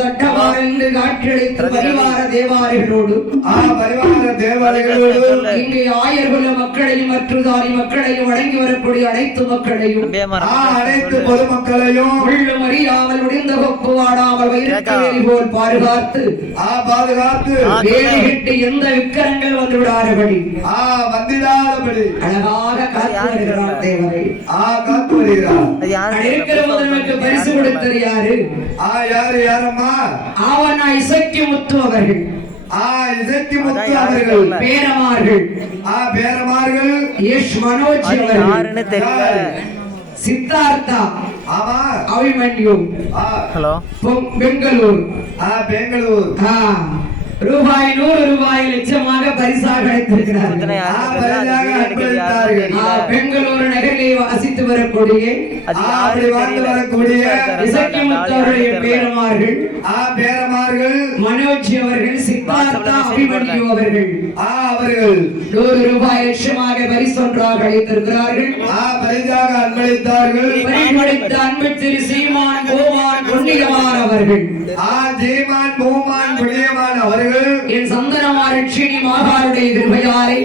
தட்டமாறு காற்றளித்து பரிவார தேவாரிகளோடு இங்கே ஆயர்குல மக்களையும் மற்றதாரி மக்களையும் வழங்கி வரக்கூடிய அனைத்து மக்களையும் அனைத்து பொதுமக்களையும் உள்ளும் அறியாமல் முடிந்த கொப்பு வாடாமல் வயிற்று போல் பாதுகாத்து வேலிகிட்டு எந்த விக்கிரங்கள் வந்து விடாதபடி அழகாக காத்து வருகிறார் தேவரை காத்து வருகிறார். இருக்கிற முதல்வருக்கு பரிசு கொடுத்தது யாரு? யாரம்மா? ஆவண்ணா இசக்கி முத்து அவர்கள். இசக்கி முத்து அவர்கள் பேரமார்கள். பேரமார்கள் எஸ் மனோஜ் அவர்கள். சித்தார்த்தா அபிமன்யு பெங்களூர். ரூபாய் 100 ரூபாய் லட்சமாக பரிசாக கிடைத்திருக்கிறார். பெங்களூரு நகரிலே வசித்து வரக்கூடிய பேரமார்கள் மனோஜ் அவர்கள், சித்தார்த்தா அபிமன்யு அவர்கள் 100 ரூபாய் லட்சமாக பரிசொன்றாக அளித்திருக்கிறார்கள். அன்பு திரு சீமான் கோமான் புண்ணியவான் அவர்கள். ஜீமான் பூமான் புண்ணியவான் அவர்கள் என் சந்தனமார் லட்சுமி மாகாருடைய கிருபையாலே